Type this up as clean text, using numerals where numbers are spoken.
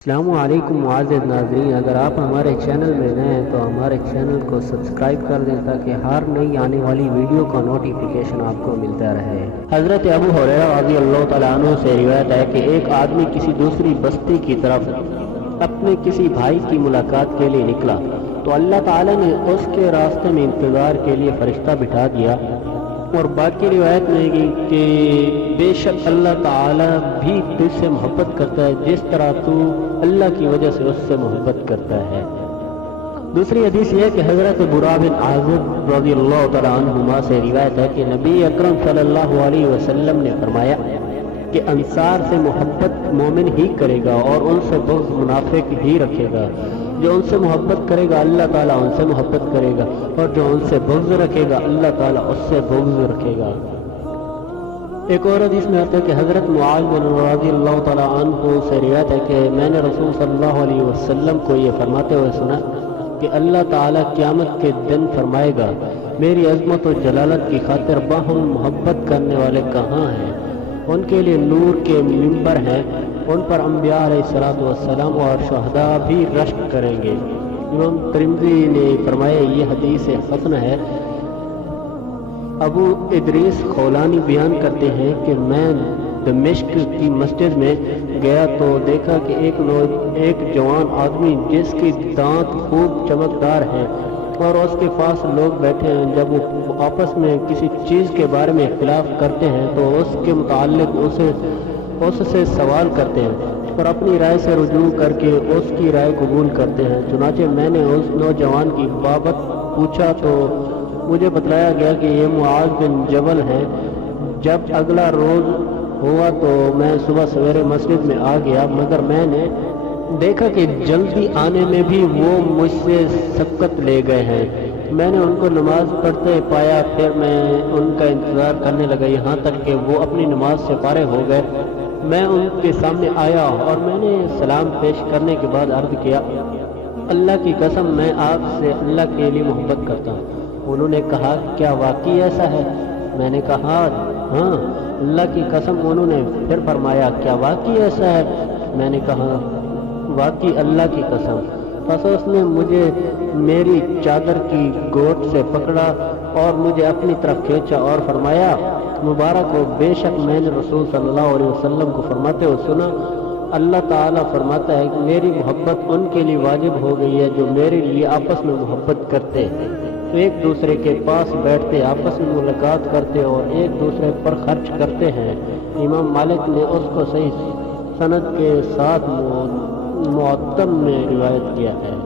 السلام علیکم معزز ناظرین، اگر آپ ہمارے چینل میں نئے ہیں تو ہمارے چینل کو سبسکرائب کر دیں تاکہ ہر نئی آنے والی ویڈیو کا نوٹیفیکیشن آپ کو ملتا رہے۔ حضرت ابو ہریرہ رضی اللہ تعالیٰ عنہ سے روایت ہے کہ ایک آدمی کسی دوسری بستی کی طرف اپنے کسی بھائی کی ملاقات کے لیے نکلا تو اللہ تعالیٰ نے اس کے راستے میں انتظار کے لیے فرشتہ بٹھا دیا، اور باقی روایت میں ہے کہ بے شک اللہ تعالیٰ بھی تجھ سے محبت کرتا ہے جس طرح تو اللہ کی وجہ سے اس سے محبت کرتا ہے۔ دوسری حدیث یہ ہے کہ حضرت برا بن عازب رضی اللہ تعالیٰ عنہما سے روایت ہے کہ نبی اکرم صلی اللہ علیہ وسلم نے فرمایا کہ انصار سے محبت مومن ہی کرے گا اور ان سے بغض منافق ہی رکھے گا۔ جو ان سے محبت کرے گا اللہ تعالیٰ ان سے محبت کرے گا، اور جو ان سے بغض رکھے گا اللہ تعالیٰ اس سے بغض رکھے گا۔ ایک اور حدیث میں آتا ہے کہ حضرت معاذ بن رضی اللہ تعالیٰ عنہ سے روایت ہے کہ میں نے رسول صلی اللہ علیہ وسلم کو یہ فرماتے ہوئے سنا کہ اللہ تعالیٰ قیامت کے دن فرمائے گا، میری عظمت و جلالت کی خاطر باہم محبت کرنے والے کہاں ہیں؟ ان کے لیے نور کے منبر ہیں، ان پر انبیاء علیہ السلام اور شہداء بھی رشک کریں گے۔ امام ترمذی نے فرمایا یہ حدیث حسن ہے۔ ابو ادریس خولانی بیان کرتے ہیں کہ میں دمشق کی مسجد میں گیا تو دیکھا کہ ایک جوان آدمی جس کی دانت خوب چمکدار ہیں اور اس کے پاس لوگ بیٹھے ہیں، جب وہ آپس میں کسی چیز کے بارے میں اختلاف کرتے ہیں تو اس کے متعلق اس سے سوال کرتے ہیں اور اپنی رائے سے رجوع کر کے اس کی رائے قبول کرتے ہیں۔ چنانچہ میں نے اس نوجوان کی بابت پوچھا تو مجھے بتلایا گیا کہ یہ معاذ بن جبل ہیں۔ جب اگلا روز ہوا تو میں صبح سویرے مسجد میں آ گیا، مگر میں نے دیکھا کہ جلدی آنے میں بھی وہ مجھ سے سبقت لے گئے ہیں۔ میں نے ان کو نماز پڑھتے پایا، پھر میں ان کا انتظار کرنے لگا یہاں تک کہ وہ اپنی نماز سے فارغ ہو گئے۔ میں ان کے سامنے آیا اور میں نے سلام پیش کرنے کے بعد عرض کیا، اللہ کی قسم میں آپ سے اللہ کے لیے محبت کرتا ہوں۔ انہوں نے کہا کیا واقعی ایسا ہے؟ میں نے کہا ہاں اللہ کی قسم۔ انہوں نے پھر فرمایا کیا واقعی ایسا ہے؟ میں نے کہا واقعی اللہ کی قسم۔ پس اس نے مجھے میری چادر کی گوٹ سے پکڑا اور مجھے اپنی طرف کھینچا اور فرمایا مبارک ہو، بے شک میں نے رسول صلی اللہ علیہ وسلم کو فرماتے ہوئے سنا، اللہ تعالیٰ فرماتا ہے کہ میری محبت ان کے لیے واجب ہو گئی ہے جو میرے لیے آپس میں محبت کرتے، ایک دوسرے کے پاس بیٹھتے، آپس میں ملاقات کرتے اور ایک دوسرے پر خرچ کرتے ہیں۔ امام مالک نے اس کو صحیح سند کے ساتھ معتم میں روایت کیا ہے۔